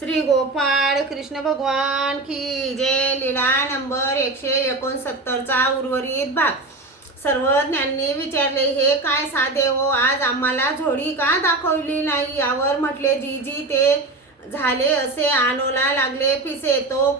श्री गोपाळ कृष्ण भगवान की जय. लीला नंबर 169चा उर्वरित भाग. सर्वज्ञांनी विचारले, हे काय साधे हो, आज आम्हाला झोडी का दाखवली नाही? यावर म्हटले, जीजी ते झाले असे. आनोला लागले पिसे. तो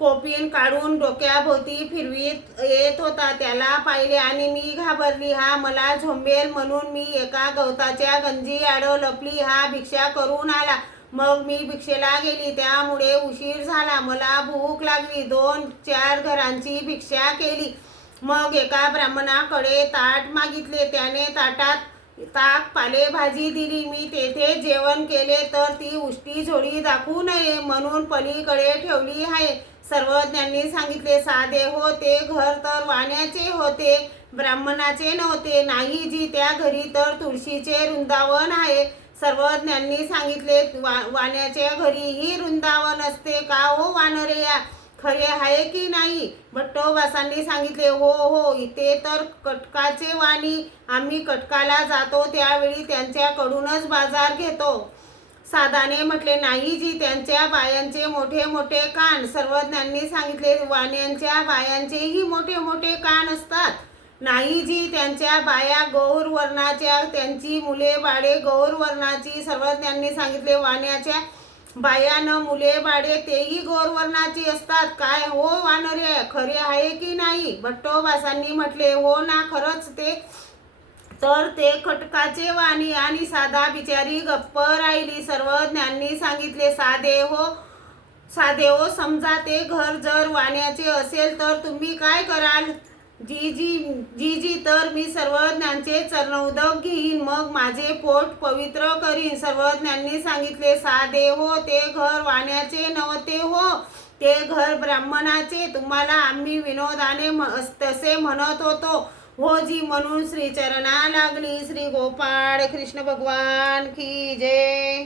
कोपीन काढून डोक्याभोवती फिरवीत येत होता. त्याला पाहिले आणि मी घाबरली. हा मला झोंबेल म्हणून मी एका गवताच्या गंजीआड लपली. हा भिक्षा करून आला. मग मी भिक्षेला गेली. त्यामुळे उशीर झाला. मला भूक लागली. 2-4 घरांची भिक्षा केली. मग एका ब्राह्मणाकडे ताट मागितले. त्याने ताटात ताक पालेभाजी दिली. मी तेथे जेवण केले, तर ती उष्टी झोडी दाखवू नये म्हणून पलीकडे ठेवली आहे. सर्वज्ञांनी सांगितले, साधे हो, ते घर तर वाण्याचे होते, ब्राह्मणाचे नव्हते. नाही जी, त्या घरी तर तुळशीचे वृंदावन आहे. सर्वज्ञांनी सांगितले, वाण्याच्या घरीही वृंदावन असते का हो वानरेया? खरे आहे की नाही? भट्टोबासांनी सांगितले, हो हो, ते तर कटकाचे वाणी. आम्ही कटकाला जातो त्यावेळी त्यांच्याकडूनच बाजार घेतो. साधाने म्हटले, नाही जी, त्यांच्या बायांचे मोठे मोठे कान. सर्वज्ञांनी सांगितले, वाण्यांच्या बायांचेही मोठे मोठे कान असतात. नाही जी, त्यांच्या बाया गौर वर्णाच्या, त्यांची मुले बाळे गौर वर्णाची. सर्वज्ञांनी सांगितले, वाण्याच्या बाया न मुले बाळे तेही गौर वर्णाची असतात. काय हो वानरे, खरे आहे की नाही? भट्टोबासांनी म्हटले, हो ना, खरंच ते तर ते खटकाचे वाणी. आणि साधा बिचारी गप्प राहिली. सर्वज्ञांनी सांगितले, साधे हो, समजा ते घर जर वाण्याचे असेल तर तुम्ही काय कराल? जी, तर मी सर्वज्ञांचे चरणोदक घेईन, मग माझे पोट पवित्र करीन. सर्वज्ञांनी सांगितले, साधे हो, ते घर वाण्याचे नव्हते हो, ते घर ब्राह्मणाचे. तुम्हाला आम्ही विनोदाने तसे म्हणत होतो हो जी. म्हणून श्रीचरणा लागली. श्री गोपाळ कृष्ण भगवान की जय.